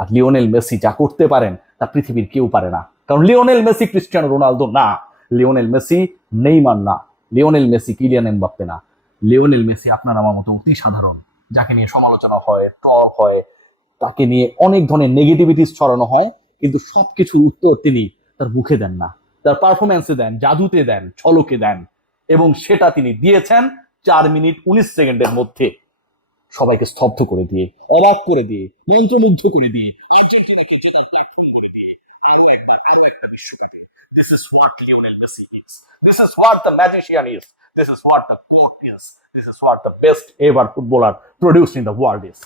আর Lionel Messi যা করতে পারেন তা পৃথিবীর কেউ পারে না, কারণ লিওনেল মেসি ক্রিস্টিয়ানো রোনালদো না, লিওনেল মেসি নেইমার না, লিওনেল মেসি কিলিয়ান এমবাপ্পে না, লিওনেল মেসি আপনার আমার মতো অতি সাধারণ, যাকে নিয়ে সমালোচনা হয়, ট্রল হয়, তাকে নিয়ে অনেক ধরনের নেগেটিভিটিস ছড়ানো হয়, কিন্তু সবকিছুর উত্তর তিনি তার মুখে দেন না, তার পারফরমেন্সে দেন, জাদুতে দেন, ছলকে দেন, এবং সেটা তিনি দিয়েছেন 4 মিনিট 19 সেকেন্ডের মধ্যে, সবাইকে স্তব্ধ করে দিয়ে, অবাক করে দিয়ে, মন্ত্রমুগ্ধ করে দিয়ে, আর্জেন্টিনাকে জেতার প্ল্যাটফর্ম করে দিয়ে আরো একটা বিশ্বকাপে। This is what Lionel Messi is, this is what the magician is, this is what the GOAT is, this is what the best ever footballer produced in the world is.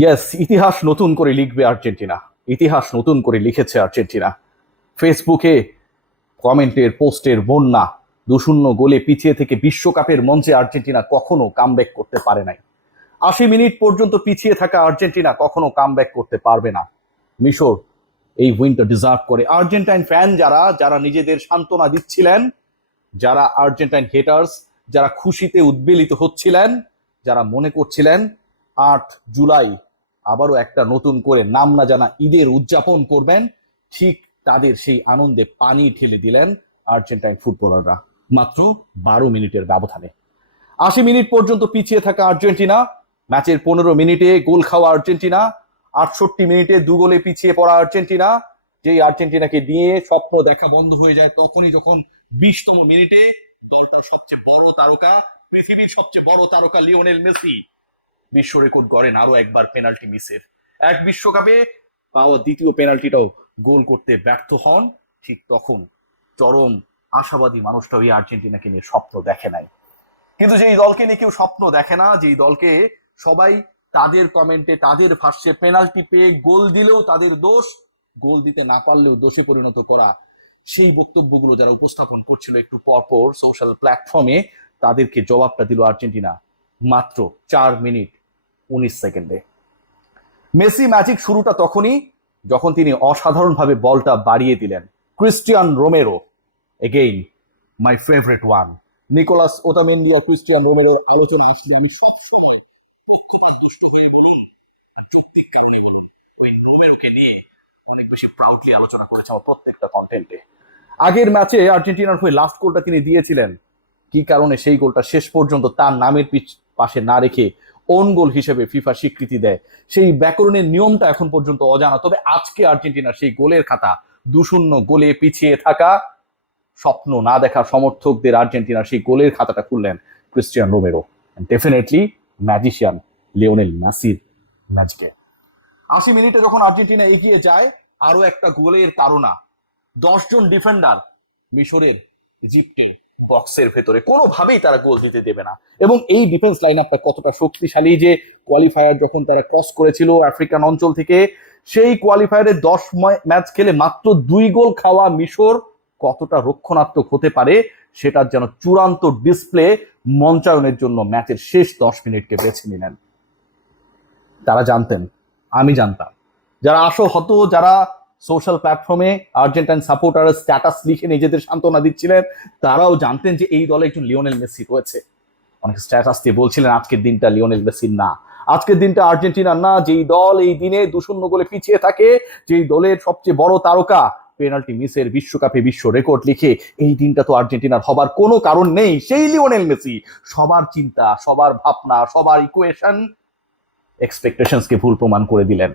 Yes, ইতিহাস নতুন করে লিখবে Argentina, ইতিহাস নতুন করে লিখেছে Argentina. ফেসবুকে কমেন্টের পোস্টের বন্যা, 2-0 গোলে পিছিয়ে থেকে বিশ্বকাপের মঞ্চে আর্জেন্টিনা কখনো কামব্যাক করতে পারে নাই। 80 মিনিট পর্যন্ত পিছিয়ে থাকা আর্জেন্টিনা কখনো কামব্যাক করতে পারবে না। মিশর এই উইনটা ডিজার্ভ করে। আর্জেন্টাইন ফ্যান যারা যারা নিজেদের সান্ত্বনা দিচ্ছিলেন, যারা আর্জেন্টাইন হেটার্স, যারা খুশিতে উদ্বেলিত হচ্ছিলেন, যারা মনে করছিলেন 8 জুলাই আবারও একটা নতুন করে নাম না জানা ঈদের উদযাপন করবেন, ঠিক তাদের সেই আনন্দে পানি ঠেলে দিলেন আর্জেন্টাইন ফুটবলাররা মাত্র 12 মিনিটের ব্যবধানে। 80 মিনিট পর্যন্ত পিছিয়ে থাকা আর্জেন্টিনা, ম্যাচের 15 মিনিটে গোল খাওয়া আর্জেন্টিনা, 68 মিনিটে 2 গোলে পিছিয়ে পড়া আর্জেন্টিনা, যেই আর্জেন্টিনাকে নিয়ে স্বপ্ন দেখা বন্ধ হয়ে যায় তখনই যখন 20তম মিনিটে দলটার সবচেয়ে বড় তারকা, পৃথিবীর সবচেয়ে বড় তারকা লিওনেল মেসি বিশ্ব রেকর্ড গড়েন আরো একবার পেনাল্টি মিসের। এক বিশ্বকাপে পাওয়া দ্বিতীয় পেনাল্টিটাও গোল করতে ব্যর্থ হন, ঠিক তখন চরম আশাবাদী মানুষটা ওই আর্জেন্টিনাকে নিয়ে স্বপ্ন দেখে নাই। কিন্তু যেই দলকে নিয়ে কেউ স্বপ্ন দেখে না, যেই দলকে সবাই তাদের কমেন্টে, তাদের ভাষ্যে পেনাল্টি পেয়ে গোল দিলেও তাদের দোষ, গোল দিতে না পারলেও দোষে পরিণত করা, সেই বক্তব্যগুলো যারা উপস্থাপন করছিল একটু পরপর সোশ্যাল প্ল্যাটফর্মে, তাদেরকে জবাবটা দিল আর্জেন্টিনা মাত্র 4 মিনিট 19 সেকেন্ডে। মেসি ম্যাজিক শুরুটা তখনই যখন তিনি অসাধারণভাবে বলটা বাড়িয়ে দিলেন। Cristian Romero, again my favourite one, Nicolas Otamendi আর ক্রিস্টিয়ান রোমেরোর আলোচনা আসলে আমি সবসময় পক্ষপাতদুষ্ট হয়ে বলুন, যৌক্তিক কামনে বলুন, ওই রোমেরোকে নিয়ে অনেক বেশি প্রাউডলি আলোচনা করেছে আমার প্রত্যেকটা কন্টেন্টে। আগের ম্যাচে আর্জেন্টিনার হয়ে লাস্ট গোলটা তিনি দিয়েছিলেন, কি কারণে সেই গোলটা শেষ পর্যন্ত তার নামের পাশে না রেখে ওন গোল হিসেবে ফিফা স্বীকৃতি দেয়, সেই ব্যাকরণের নিয়মটা এখন পর্যন্ত অজানা। তবে আজকে আর্জেন্টিনার সেই গোলের খাতা, 2-0 গোলে পিছিয়ে থাকা স্বপ্ন না দেখা সমর্থকদের আর্জেন্টিনার সেই গোলের খাতাটা খুললেন Cristian Romero, definitely magician Lionel মেসির ম্যাজিকে। 80 মিনিটে যখন আর্জেন্টিনা এগিয়ে যায়, আরো একটা গোলের তাড়না, 10 জন ডিফেন্ডার মিশরের ইজিপ্টের বক্সের ভেতরে, কোনোভাবেই তারা গোল দিতে দেবে না। এবং এই ডিফেন্স লাইন আপটা কতটা শক্তিশালী, যে কোয়ালিফায়ার যখন তারা ক্রস করেছিল আফ্রিকান অঞ্চল থেকে, সেই কোয়ালিফায়ারে 10 ম্যাচ খেলে মাত্র 2 গোল খাওয়া মিশর কতটা রক্ষণাত্মক হতে পারে, সেটার যেন চূড়ান্ত ডিসপ্লে মঞ্চায়নের জন্য ম্যাচের শেষ 10 মিনিটকে বেছে নিলেন। তারা জানতেন, আমি জানতাম, যারা হত, যারা সোশ্যাল প্ল্যাটফর্মে আর্জেন্টাইন সাপোর্টার স্ট্যাটাস লিখে নিজেদের সান্ত্বনা দিচ্ছিলেন, তারাও জানতেন যে এই দলে একজন লিওনেল মেসি রয়েছে। অনেক স্ট্যাটাস দিয়ে বলছিলেন আজকের দিনটা লিওনেল মেসির না, আজকের দিনটা আর্জেন্টিনার না। যেই দল এই দিনে 2-0 গোলে পিছিয়ে থাকে, যেই দলের সবচেয়ে বড় তারকা পেনাল্টি মিসের বিশ্বকাপে বিশ্ব রেকর্ড লিখে, এই দিনটা তো আর্জেন্টিনার হবার কোনো কারণ নেই। সেই লিওনেল মেসি সবার চিন্তা, সবার ভাবনা, সবার ইকুয়েশন, এক্সপেকটেশনসকে ভুল প্রমাণ করে দিলেন।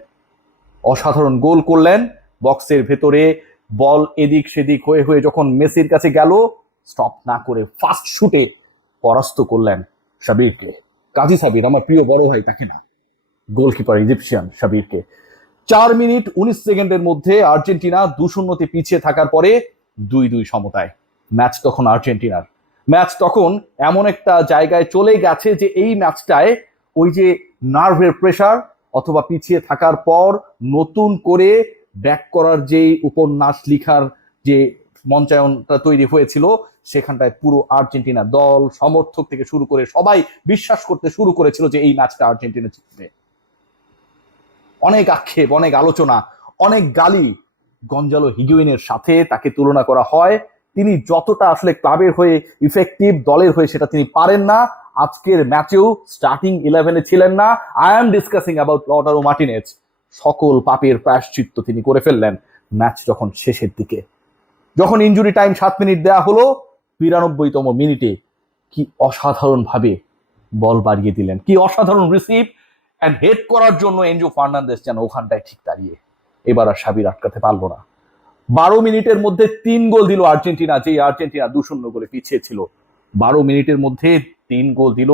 অসাধারণ গোল করলেন বক্সের ভেতরে, বল এদিক সেদিক হয়ে হয়ে যখন মেসির কাছে গেল, স্টপ না করে ফার্স্ট শুটে পরাস্ত করলেন শাবিরকে। কাজী সাবির, আমার প্রিয় বড় ভাই, তাকে না, গোলকিপার ইজিপশিয়ান শাবিরকে। 4 মিনিট 19 সেকেন্ডের মধ্যে আর্জেন্টিনা 2-0 পিছিয়ে থাকার পরে 2-2 সমতায়। ম্যাচ তখন আর্জেন্টিনার, ম্যাচ তখন এমন একটা জায়গায় চলে গেছে যে এই ম্যাচটায় ওই যে নার্ভের প্রেসার অথবা পিছিয়ে থাকার পর নতুন করে ব্যাক করার যে উপন্যাস লিখার যে মঞ্চায়নটা তৈরি হয়েছিল, সেখানটায় পুরো আর্জেন্টিনা দল, সমর্থক থেকে শুরু করে সবাই বিশ্বাস করতে শুরু করেছিল যে এই ম্যাচটা আর্জেন্টিনা জিতবে। অনেক আক্ষেপ, অনেক আলোচনা, অনেক গালি গঞ্জালো হিগুয়েইনের সাথে তাকে তুলনা করা হয়। তিনি যতটা আসলে ক্লাবের হয়ে ইফেক্টিভ, দলের হয়ে সেটা তিনি পারেন না। আজকের ম্যাচেও স্টার্টিং 11-এ ছিলেন না। I M discussing about Lautaro Martinez. সকল পাপের প্রায়শ্চিত্ত তিনি করে ফেললেন ম্যাচ যখন শেষের দিকে। যখন ইনজুরি টাইম 7 মিনিট দেয়া হলো, 92তম মিনিটে কি অসাধারণভাবে বল বাড়িয়ে দিলেন, কি অসাধারণ রিসিভ অ্যান্ড হেড করার জন্য এনজো ফার্নান্দেজ যেন ওখানটায় ঠিক দাঁড়িয়ে। এবার আর সাবির আটকাতে পারলো না। 12 মিনিটের মধ্যে 3 গোল দিল আর্জেন্টিনা, যেই আর্জেন্টিনা 2-0 গোলে পিছিয়ে ছিল। 12 মিনিটের মধ্যে 3 গোল দিল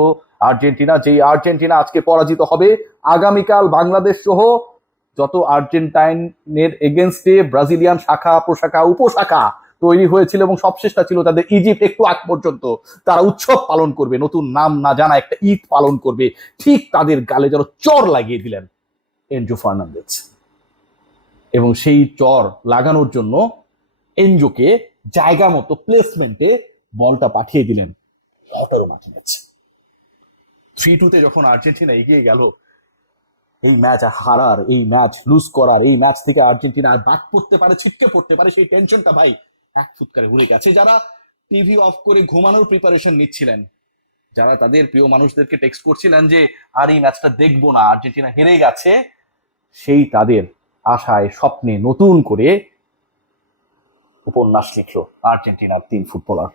আর্জেন্টিনা, যেই আর্জেন্টিনা আজকে পরাজিত হবে। আগামীকাল বাংলাদেশ সহ যত আর্জেন্টাইনের এগেনস্টে ব্রাজিলিয়ান শাখা প্রশাখা উপশাখা তৈরি হয়েছিল এবং সবশেষটা ছিল তাদের ইজিপ্ট, একটু আগ পর্যন্ত তারা উৎসব পালন করবে, নতুন নাম না জানা একটা ঈদ পালন করবে, ঠিক তাদের গালে যেন চর লাগিয়ে দিলেন এনজো ফার্নান্দেজ। এবং সেই চর লাগানোর জন্য এনজোকে জায়গা মতো প্লেসমেন্টে বলটা পাঠিয়ে দিলেন লটারো মার্টিনেজ। 3-2 যখন আর্জেন্টিনা এগিয়ে গেল, এই ম্যাচ হারার, এই ম্যাচ লুজ করার, এই ম্যাচ থেকে আর্জেন্টিনা বাদ পড়তে পারে, ছিটকে পড়তে পারে, সেই টেনশনটা ভাই এক ফুৎকারে উড়ে গেছে। যারা টিভি অফ করে ঘুমানোর প্রিপারেশন নিচ্ছিলেন, যারা তাদের প্রিয় মানুষদেরকে টেক্সট করছিলেন যে আর এই ম্যাচটা দেখবো না, আর্জেন্টিনা হেরে গেছে, সেই তাদের আশায় স্বপ্নে নতুন করে উপন্যাস লিখল আর্জেন্টিনার 3 ফুটবলার।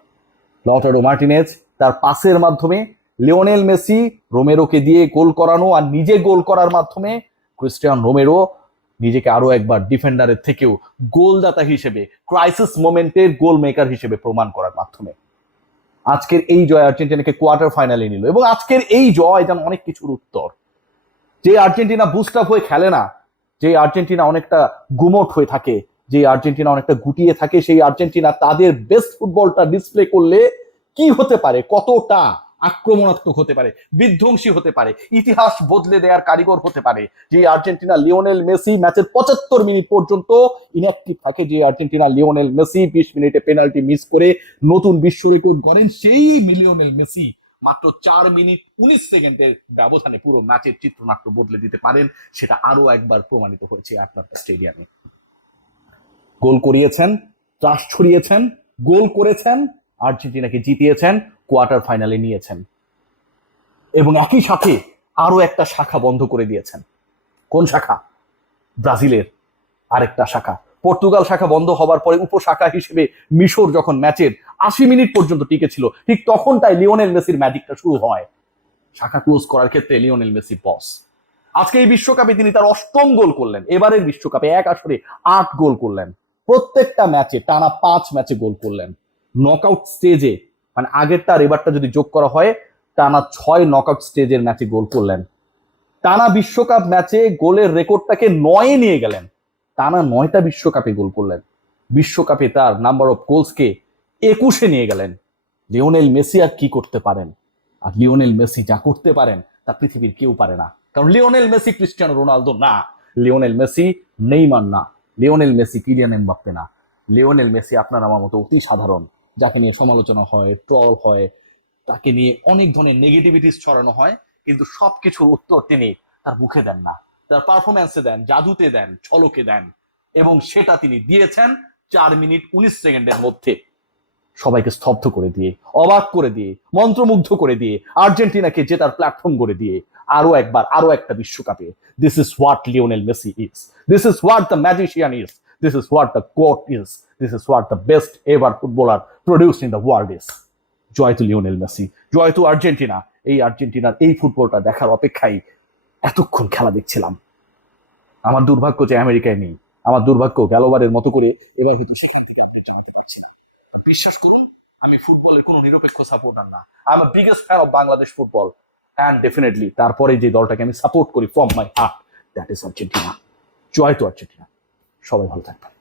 লটারো মার্টিনেজ তার পাসের মাধ্যমে, লিওনেল মেসি রোমেরোকে দিয়ে গোল করানো আর নিজে গোল করার মাধ্যমে ক্রিস্টিয়ান রোমেরো নিজেকে আরো একবার ডিফেন্ডারের থেকেও গোলদাতা হিসেবে, ক্রাইসিস মোমেন্টের গোল মেকার হিসেবে প্রমাণ করার মাধ্যমে আজকের এই জয় আর্জেন্টিনাকে কোয়ার্টার ফাইনালে নিল। এবং আজকের এই জয় যেন অনেক কিছুর উত্তর। যে আর্জেন্টিনা বুস্ট আপ হয়ে খেলে না, যে আর্জেন্টিনা অনেকটা গুমট হয়ে থাকে, যে আর্জেন্টিনা অনেকটা গুটিয়ে থাকে, সেই আর্জেন্টিনা তাদের বেস্ট ফুটবলটা ডিসপ্লে করলে কি হতে পারে, কতটা আক্রমণাত্মক হতে পারে, বিধ্বংসী হতে পারে, ইতিহাস বদলে দেওয়ার কারিগর হতে পারে। যে আর্জেন্টিনা লিওনেল মেসি ম্যাচের 75 মিনিট পর্যন্ত ইনঅ্যাক্টিভ থাকে, যে আর্জেন্টিনা লিওনেল মেসি 20 মিনিটে পেনাল্টি মিস করে নতুন বিশ্ব রেকর্ড করেন, সেই লিওনেল মেসি মাত্র 4 মিনিট 19 সেকেন্ডের ব্যবধানে পুরো ম্যাচের চিত্রনাট্য বদলে দিতে পারেন। সেটা আরো একবার প্রমাণিত হয়েছে আটলান্টা স্টেডিয়ামে। গোল করিয়েছেন, ত্রাস ছড়িয়েছেন, গোল করেছেন, আর্জেন্টিনাকে জিতিয়েছেন, কোয়ার্টার ফাইনালে নিয়েছেন এবং একই সাথে আরো একটা শাখা বন্ধ করে দিয়েছেন। কোন শাখা? ব্রাজিলের আরেকটা শাখা। পর্তুগাল শাখা বন্ধ হবার পরে উপশাখা হিসেবে মিশর যখন ম্যাচের 80 মিনিট পর্যন্ত টিকেছিল, ঠিক তখনটাই লিওনেল মেসির ম্যাজিকটা শুরু হয়। শাখা ক্লোজ করার ক্ষেত্রে লিওনেল মেসি বস। আজকে এই বিশ্বকাপে তিনি তার 8ম গোল করলেন। এবারের বিশ্বকাপে এক আসরে 8 গোল করলেন। প্রত্যেকটা ম্যাচে টানা 5 ম্যাচে গোল করলেন। নকআউট স্টেজে, মানে আগেরটা আর এবারটা যদি যোগ করা হয়, টানা 6 নকআউট স্টেজের ম্যাচে গোল করলেন। টানা বিশ্বকাপ ম্যাচে গোলের রেকর্ডটাকে 9-এ নিয়ে গেলেন। টানা 9টা বিশ্বকাপে গোল করলেন। বিশ্বকাপে তার নাম্বার অফ গোলসকে 21-এ নিয়ে গেলেন। লিওনেল মেসি আর কি করতে পারেন? আর লিওনেল মেসি যা করতে পারেন তা পৃথিবীর কেউ পারে না। কারণ লিওনেল মেসি ক্রিস্টিয়ানো রোনালদো না, লিওনেল মেসি নেইমার না, লিওনেল মেসি কিলিয়ান এমবাপ্পে না। লিওনেল মেসি আপনার আমার মতো অতি সাধারণ, যাকে নিয়ে সমালোচনা হয়, ট্রল হয়, তাকে নিয়ে অনেক ধরনের নেগেটিভিটিস ছড়ানো হয়, কিন্তু সবকিছুর উত্তর তিনি তার মুখে দেন না, তার পারফরম্যান্সে দেন, জাদুতে দেন, ঝলকে দেন। এবং সেটা তিনি দিয়েছেন 4 মিনিট 19 সেকেন্ডের মধ্যে, সবাইকে স্তব্ধ করে দিয়ে, অবাক করে দিয়ে, মন্ত্রমুগ্ধ করে দিয়ে, আর্জেন্টিনাকে জেতার প্ল্যাটফর্ম করে দিয়ে আরো একবার আরো একটা বিশ্বকাপে। This is what Lionel Messi is, this is what the magician is, this is what the GOAT is, this is what the best ever footballer produced in the world is. জয় to Lionel Messi, জয় to Argentina. এই আর্জেন্টিনার এই ফুটবলটা দেখার অপেক্ষায় এতক্ষণ খেলা দেখছিলাম। আমার দুর্ভাগ্য যে আমেরিকায় নেই, আমার দুর্ভাগ্য গেলবারের মতো করে এবার হয়তো সেখান থেকে আপডেট জানাতে পারছি না। বিশ্বাস করুন, আমি ফুটবলের কোনো নিরপেক্ষ সাপোর্টার না। I am biggest fan of Bangladesh football and definitely তারপরে যে দলটাকে আমি সাপোর্ট করি from my heart, that is Argentina. জয় টু আর্জেন্টিনা। সবাই ভালো থাকবেন।